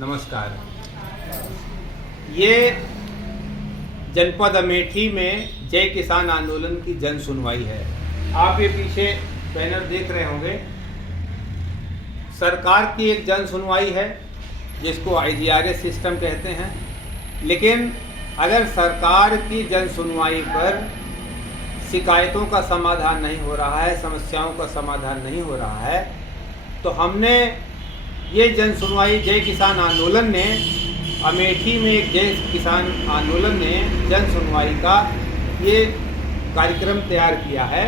नमस्कार। ये जनपद अमेठी में जय किसान आंदोलन की जन सुनवाई है। आप ये पीछे बैनर देख रहे होंगे। सरकार की एक जन सुनवाई है जिसको IGRS सिस्टम कहते हैं, लेकिन अगर सरकार की जन सुनवाई पर शिकायतों का समाधान नहीं हो रहा है, समस्याओं का समाधान नहीं हो रहा है, तो हमने ये जन सुनवाई जय किसान आंदोलन ने अमेठी में एक जय किसान आंदोलन ने जन सुनवाई का ये कार्यक्रम तैयार किया है।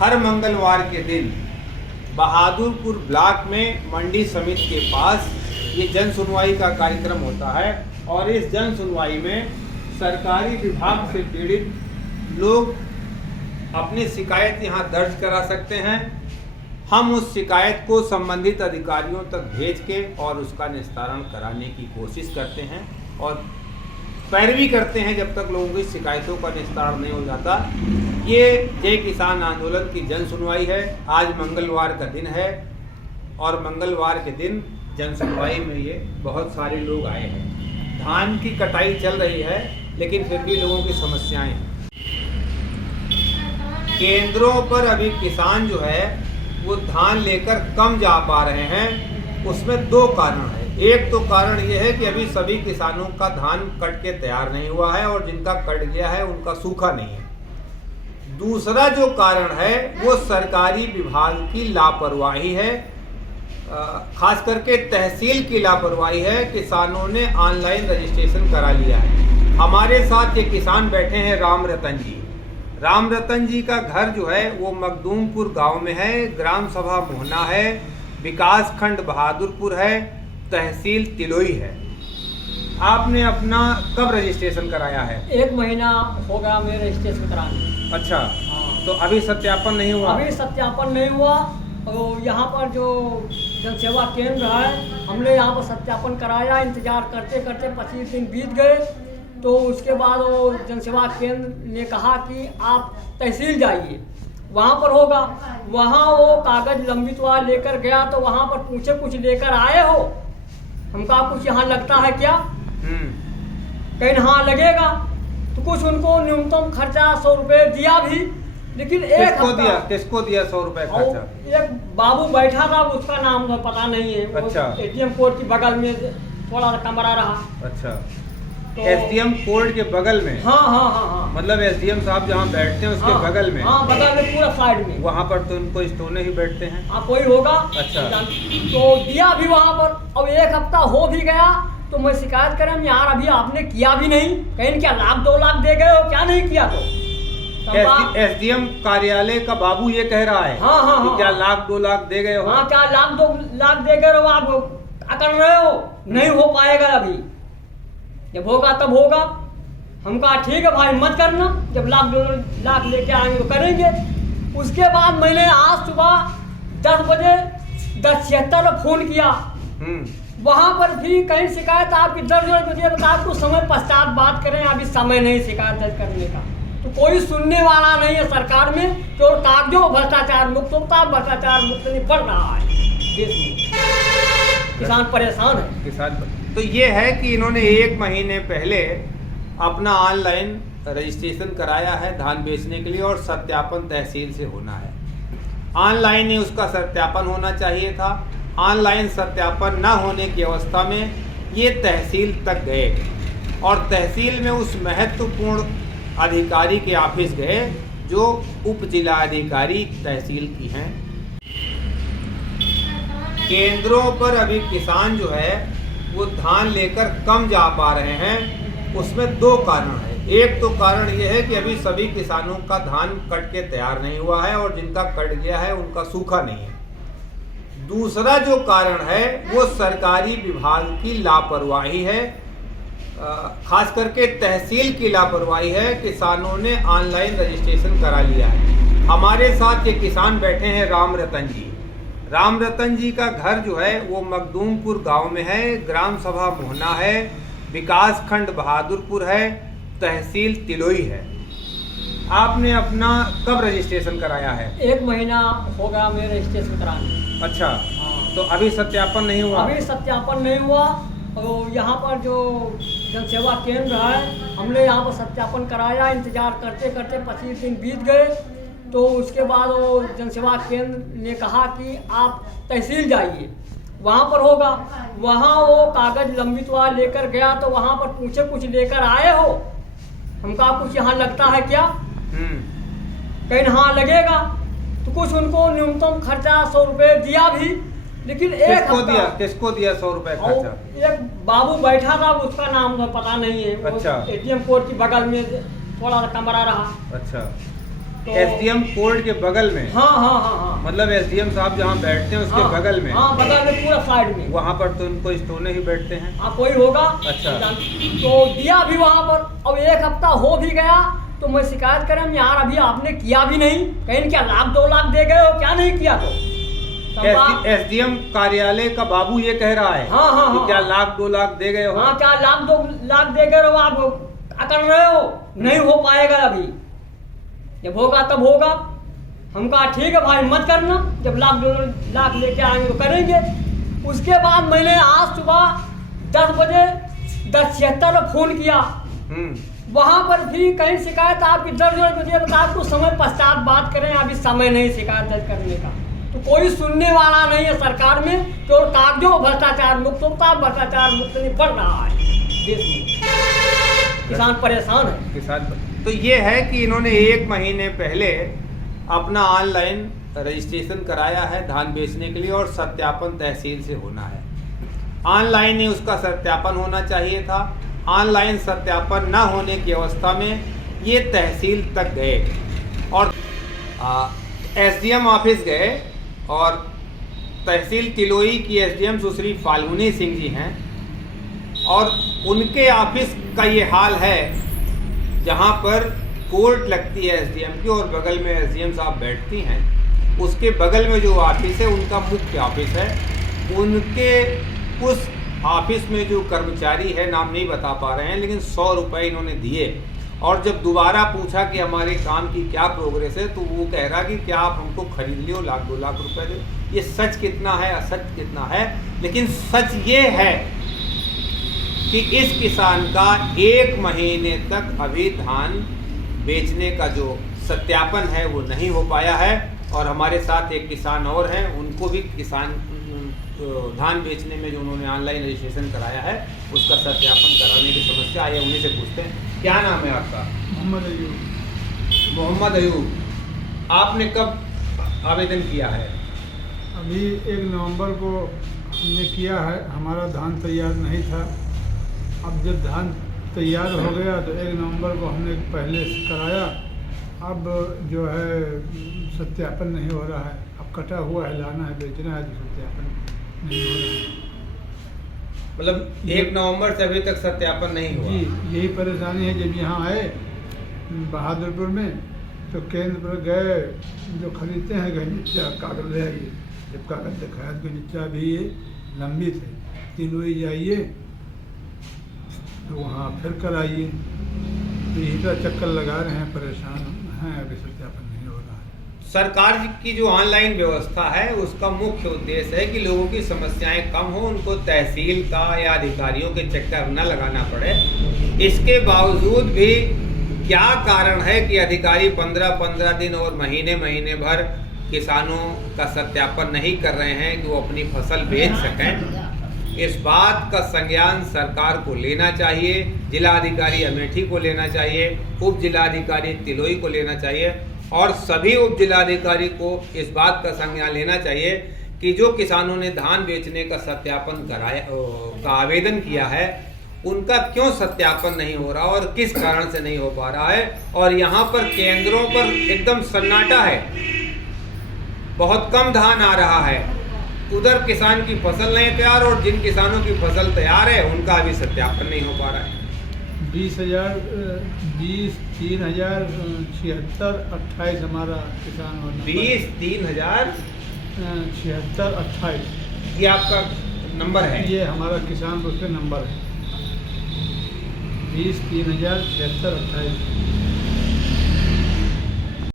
हर मंगलवार के दिन बहादुरपुर ब्लॉक में मंडी समिति के पास ये जन सुनवाई का कार्यक्रम होता है और इस जन सुनवाई में सरकारी विभाग से पीड़ित लोग अपनी शिकायत यहाँ दर्ज करा सकते हैं। हम उस शिकायत को संबंधित अधिकारियों तक भेज के और उसका निस्तारण कराने की कोशिश करते हैं और पैरवी करते हैं जब तक लोगों की शिकायतों का निस्तारण नहीं हो जाता। ये जय किसान आंदोलन की जन सुनवाई है। आज मंगलवार का दिन है और मंगलवार के दिन जन सुनवाई में ये बहुत सारे लोग आए हैं। धान की कटाई चल रही है, लेकिन फिर भी लोगों की समस्याएं हैं। केंद्रों पर अभी किसान जो है वो धान लेकर कम जा पा रहे हैं। उसमें दो कारण है। एक तो कारण ये है कि अभी सभी किसानों का धान कट के तैयार नहीं हुआ है और जिनका कट गया है उनका सूखा नहीं है। दूसरा जो कारण है वो सरकारी विभाग की लापरवाही है, खास करके तहसील की लापरवाही है। किसानों ने ऑनलाइन रजिस्ट्रेशन करा लिया है। हमारे साथ ये किसान बैठे हैं राम रतन जी। राम रतन जी का घर जो है वो मखदूमपुर गांव में है, ग्राम सभा मोहना है, विकास खंड बहादुरपुर है, तहसील तिलोई है। आपने अपना कब रजिस्ट्रेशन कराया है? 1 महीना हो गया मेरे रजिस्ट्रेशन कराने। अच्छा। हाँ। तो अभी सत्यापन नहीं हुआ? अभी सत्यापन नहीं हुआ। और यहाँ पर जो जनसेवा केंद्र है, हमने यहाँ पर सत्यापन कराया। इंतजार करते करते 25 दिन बीत गए। तो उसके बाद वो जनसेवा केंद्र ने कहा कि आप तहसील जाइए, वहाँ पर होगा। वहाँ वो कागज लंबित वाला लेकर गया तो वहाँ पर पूछे कुछ लेकर आए हो? हम कहा कुछ यहाँ लगता है क्या? कहीं हाँ लगेगा। तो कुछ उनको न्यूनतम खर्चा 100 रुपये दिया भी, लेकिन किसको दिया 100 रुपये खर्चा? एक बाबू बैठा था, उसका नाम तो पता नहीं है। अच्छा। ATM कोर्ट की बगल में थोड़ा सा कमरा रहा। अच्छा। तो SDM कोर्ट के बगल में? हाँ। मतलब SDM साहब जहाँ बैठते हैं उसके बगल में? हाँ, बगल में पूरा साइड में। वहाँ पर तो उनको स्टोने ही बैठते हैं। हाँ, कोई होगा। अच्छा। तो दिया भी वहाँ पर। अब 1 हफ्ता हो भी गया तो मैं शिकायत करें यार अभी आपने किया भी नहीं। कहीं क्या 1-2 लाख दे गए हो? क्या नहीं किया? तो SDM कार्यालय का बाबू ये कह रहा है। हाँ। कि क्या 1-2 लाख दे गए हो? हाँ, क्या 1-2 लाख दे गए हो? आप अकड़ रहे हो? नहीं हो पाएगा अभी, जब होगा तब होगा। हम कहा ठीक है भाई, मत करना, जब 1-2 लाख लेके आएंगे तो करेंगे। उसके बाद मैंने आज सुबह 10 बजे 10:76 में फ़ोन किया। वहाँ पर भी कहीं शिकायत आपकी दर्ज हो गई, बता कुछ समय पश्चात बात करें, अभी समय नहीं शिकायत दर्ज करने का। तो कोई सुनने वाला नहीं है सरकार में। केवल कागजों भ्रष्टाचार मुक्त होता, भ्रष्टाचार मुक्त नहीं बढ़ रहा है देश में। किसान परेशान है। किसान तो ये है कि इन्होंने 1 महीने पहले अपना ऑनलाइन रजिस्ट्रेशन कराया है धान बेचने के लिए और सत्यापन तहसील से होना है। ऑनलाइन ही उसका सत्यापन होना चाहिए था। ऑनलाइन सत्यापन न होने की अवस्था में ये तहसील तक गए और तहसील में उस महत्वपूर्ण अधिकारी के ऑफिस गए जो उप जिला अधिकारी तहसील की हैं। केंद्रों पर अभी किसान जो है वो धान लेकर कम जा पा रहे हैं। उसमें 2 कारण है। एक तो कारण ये है कि अभी सभी किसानों का धान कट के तैयार नहीं हुआ है और जिनका कट गया है उनका सूखा नहीं है। दूसरा जो कारण है वो सरकारी विभाग की लापरवाही है, खास करके तहसील की लापरवाही है। किसानों ने ऑनलाइन रजिस्ट्रेशन करा लिया है। हमारे साथ ये किसान बैठे हैं राम रतन जी। राम रतन जी का घर जो है वो मखदूमपुर गांव में है, ग्राम सभा मोहना है, विकास खंड बहादुरपुर है, तहसील तिलोई है। आपने अपना कब रजिस्ट्रेशन कराया है? 1 महीना हो गया मेरे रजिस्ट्रेशन कराने। अच्छा। हाँ। तो अभी सत्यापन नहीं हुआ? अभी सत्यापन नहीं हुआ। और यहाँ पर जो जनसेवा केंद्र है, हमने यहाँ पर सत्यापन कराया, इंतजार करते करते 25 दिन बीत गए। तो उसके बाद वो जनसेवा केंद्र ने कहा कि आप तहसील जाइए, वहाँ पर होगा। वहाँ वो कागज़ लंबित वाला लेकर गया तो वहाँ पर पूछे कुछ लेकर आए हो? हम कहा कुछ यहाँ लगता है क्या? कहीं हाँ लगेगा। तो कुछ उनको न्यूनतम खर्चा 100 रुपये दिया भी, लेकिन किसको दिया 100 रुपये खर्चा? एक बाबू बैठा था, उसका नाम तो पता नहीं है। अच्छा। एटीएम कोर्ट की बगल में थोड़ा सा कमरा रहा। अच्छा, तो एसडीएम कोर्ट के बगल में? हाँ। मतलब एसडीएम साहब जहाँ बैठते हैं उसके बगल में? हाँ, बगल में पूरा साइड में। वहाँ पर तो उनको स्टोने ही बैठते हैं। हाँ, कोई होगा। अच्छा। तो दिया भी वहाँ पर। अब 1 हफ्ता हो भी गया तो मैं शिकायत करें यार अभी आपने किया भी नहीं, कहीं क्या 1-2 लाख दे गए हो, क्या नहीं किया? तो एसडीएम कार्यालय का बाबू ये कह रहा है कि क्या 1-2 लाख दे गए हो? हाँ, क्या 1-2 लाख दे गए हो आप अकड़ रहे हो? नहीं हो पाएगा अभी, जब होगा तब होगा। हम कहा ठीक है भाई मत करना, जब 1-2 लाख लेके आएंगे तो करेंगे। उसके बाद मैंने आज सुबह 10 बजे 10:76 में फ़ोन किया, वहाँ पर भी कहीं शिकायत आपकी दर्ज हो गई, बता कुछ समय पश्चात बात करें, अभी समय नहीं शिकायत दर्ज करने का। तो कोई सुनने वाला नहीं है सरकार में, केवल कागजों भ्रष्टाचार मुक्त होता, भ्रष्टाचार मुक्त नहीं पड़ रहा है देश में। किसान परेशान है। किसान तो ये है कि इन्होंने 1 महीने पहले अपना ऑनलाइन रजिस्ट्रेशन कराया है धान बेचने के लिए, और सत्यापन तहसील से होना है। ऑनलाइन ही उसका सत्यापन होना चाहिए था। ऑनलाइन सत्यापन न होने की अवस्था में ये तहसील तक गए और एसडीएम ऑफिस गए, और तहसील तिलोई की एसडीएम सुश्री फाल्गुनी सिंह जी हैं, और उनके ऑफिस का ये हाल है जहाँ पर कोर्ट लगती है एसडीएम की और बगल में एसडीएम साहब बैठती हैं। उसके बगल में जो ऑफिस है उनका मुख्य ऑफिस है। उनके उस ऑफिस में जो कर्मचारी है, नाम नहीं बता पा रहे हैं, लेकिन 100 रुपये इन्होंने दिए, और जब दोबारा पूछा कि हमारे काम की क्या प्रोग्रेस है तो वो कह रहा कि क्या आप हमको खरीद लियो, 1-2 लाख रुपए दे। ये सच कितना है, असच कितना है? लेकिन सच ये है कि इस किसान का 1 महीने तक अभी धान बेचने का जो सत्यापन है वो नहीं हो पाया है। और हमारे साथ एक किसान और हैं, उनको भी किसान धान बेचने में जो उन्होंने ऑनलाइन रजिस्ट्रेशन कराया है उसका सत्यापन कराने की समस्या आई है। उन्हीं से पूछते हैं, क्या नाम है आपका? मोहम्मद अयूब। मोहम्मद अयूब, आपने कब आवेदन किया है? अभी 1 नवंबर को हमने किया है, हमारा धान तैयार नहीं था। अब जब धान तैयार हो गया तो 1 नवंबर को हमने पहले कराया। अब जो है सत्यापन नहीं हो रहा है, अब कटा हुआ है, लाना है, बेचना है, तो सत्यापन नहीं हो रहा है। मतलब 1 नवंबर से अभी तक सत्यापन नहीं हुआ? जी, यही परेशानी है। जब यहाँ आए बहादुरपुर में तो केंद्र पर गए, जो खरीदते हैं गनीचा कागज ले आइए। जब कागज दिखाया तो गनीचा भी ये लंबित है, तिलोई जाइए तो वहाँ फिर कराइए। तो यही का चक्कर लगा रहे हैं, परेशान हैं, अभी सत्यापन नहीं हो रहा है। सरकार की जो ऑनलाइन व्यवस्था है उसका मुख्य उद्देश्य है कि लोगों की समस्याएं कम हो, उनको तहसील का या अधिकारियों के चक्कर न लगाना पड़े। इसके बावजूद भी क्या कारण है कि अधिकारी 15-15 दिन और महीने भर किसानों का सत्यापन नहीं कर रहे हैं कि वो अपनी फसल बेच सकें? इस बात का संज्ञान सरकार को लेना चाहिए, जिलाधिकारी अमेठी को लेना चाहिए, उप जिलाधिकारी तिलोई को लेना चाहिए, और सभी उप जिलाधिकारी को इस बात का संज्ञान लेना चाहिए कि जो किसानों ने धान बेचने का सत्यापन कराया का आवेदन किया है उनका क्यों सत्यापन नहीं हो रहा और किस कारण से नहीं हो पा रहा है। और यहाँ पर केंद्रों पर एकदम सन्नाटा है, बहुत कम धान आ रहा है। उधर किसान की फसल नहीं तैयार, और जिन किसानों की फसल तैयार है उनका अभी सत्यापन नहीं हो पा रहा है। 20,076,28 हमारा किसान और 20,076,28 ये आपका नंबर है? ये हमारा किसान उसके नंबर है 20,076,28।